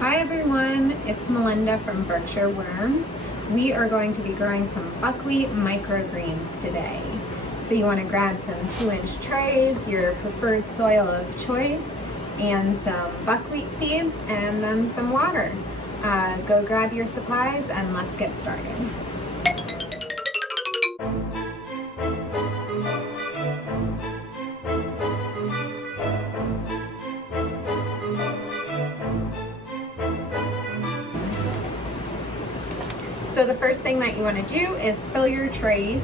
Hi everyone, it's Melinda from Berkshire Worms. We are going to be growing some buckwheat microgreens today. So you want to grab some 2-inch trays, your preferred soil of choice, and some buckwheat seeds, and then some water. Go grab your supplies and let's get started. So the first thing that you want to do is fill your trays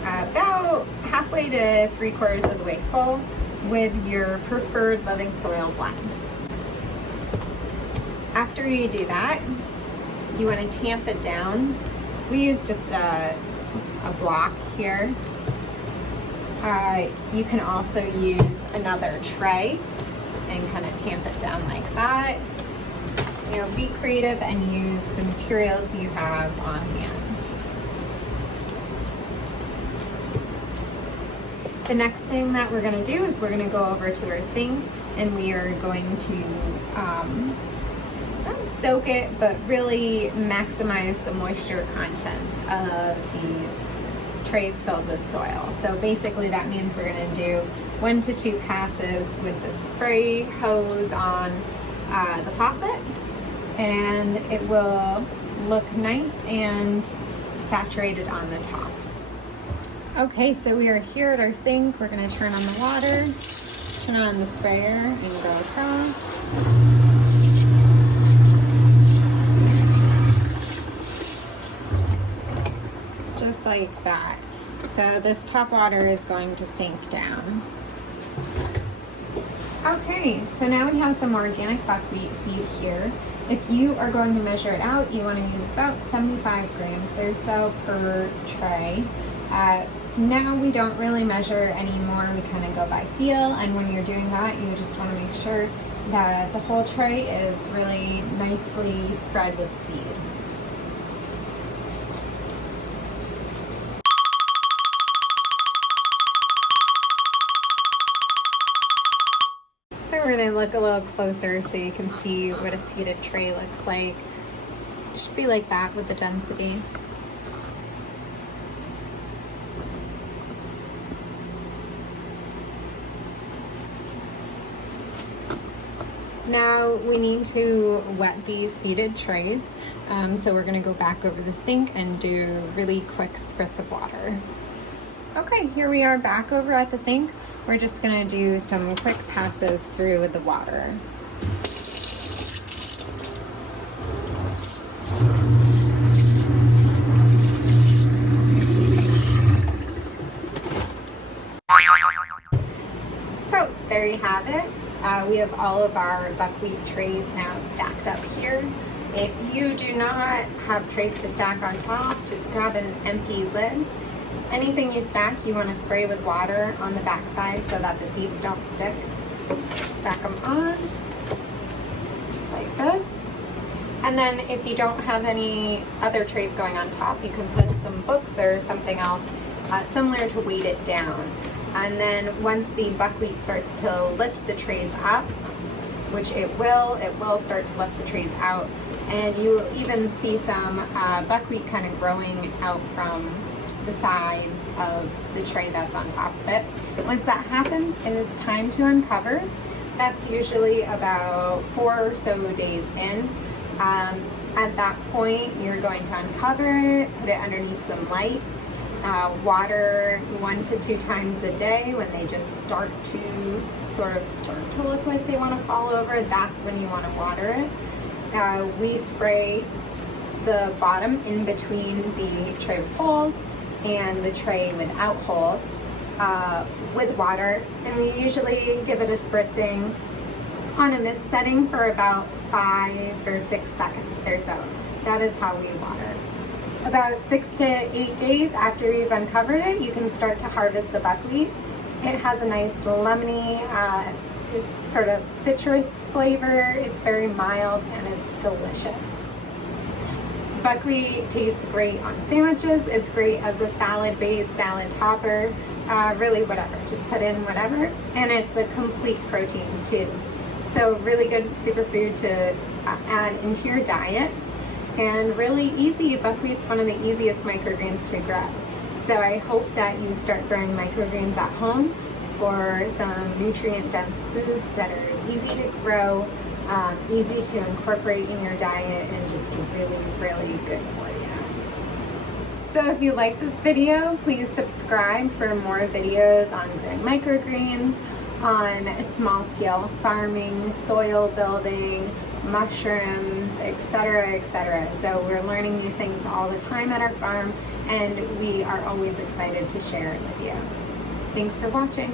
about halfway to 3/4 of the way full with your preferred living soil blend. After you do that, you want to tamp it down. We use just a block here. You can also use another tray and kind of tamp it down like that. You know, be creative and use the materials you have on hand. The next thing that we're going to do is we're going to go over to our sink and we are going to not soak it, but really maximize the moisture content of these trays filled with soil. So basically that means we're going to do 1 to 2 passes with the spray hose on the faucet, and it will look nice and saturated on the top. Okay, so we are here at our sink. We're going to turn on the water, turn on the sprayer, and go across. Just like that. So this top water is going to sink down. Okay, so now we have some organic buckwheat seed here. If you are going to measure it out, you want to use about 75 grams or so per tray. Now we don't really measure anymore, we kind of go by feel, and when you're doing that, you just want to make sure that the whole tray is really nicely spread with seed. So we're going to look a little closer so you can see what a seeded tray looks like. It should be like that with the density. Now we need to wet these seeded trays, so we're going to go back over the sink and do really quick spritz of water. Okay, here we are back over at the sink. We're just going to do some quick passes through with the water. So there you have it. We have all of our buckwheat trays now stacked up here. If you do not have trays to stack on top, just grab an empty lid. Anything you stack, you want to spray with water on the back side so that the seeds don't stick. Stack them on, just like this. And then if you don't have any other trays going on top, you can put some books or something else similar to weight it down. And then once the buckwheat starts to lift the trays up, which it will start to lift the trays out. And you will even see some buckwheat kind of growing out from the sides of the tray that's on top of it. Once that happens, it is time to uncover. That's usually about 4 or so days in. At that point, you're going to uncover it, put it underneath some light, water 1 to 2 times a day. When they just start to look like they want to fall over, that's when you want to water it. We spray the bottom in between the tray with holes and the tray without holes with water, and we usually give it a spritzing on a mist setting for about 5 or 6 seconds or so. That is how we water. About 6 to 8 days after you've uncovered it, you can start to harvest the buckwheat. It has a nice lemony, sort of citrus flavor. It's very mild and it's delicious. Buckwheat tastes great on sandwiches. It's great as a salad base, salad topper, really whatever. Just put in whatever. And it's a complete protein too. So really good superfood to add into your diet. And really easy. Buckwheat's one of the easiest microgreens to grow. So I hope that you start growing microgreens at home for some nutrient-dense foods that are easy to grow, easy to incorporate in your diet, and just really, really good for you. So if you like this video, please subscribe for more videos on growing microgreens, on small-scale farming, soil building, mushrooms, etc., etc. So we're learning new things all the time at our farm, and we are always excited to share it with you. Thanks for watching.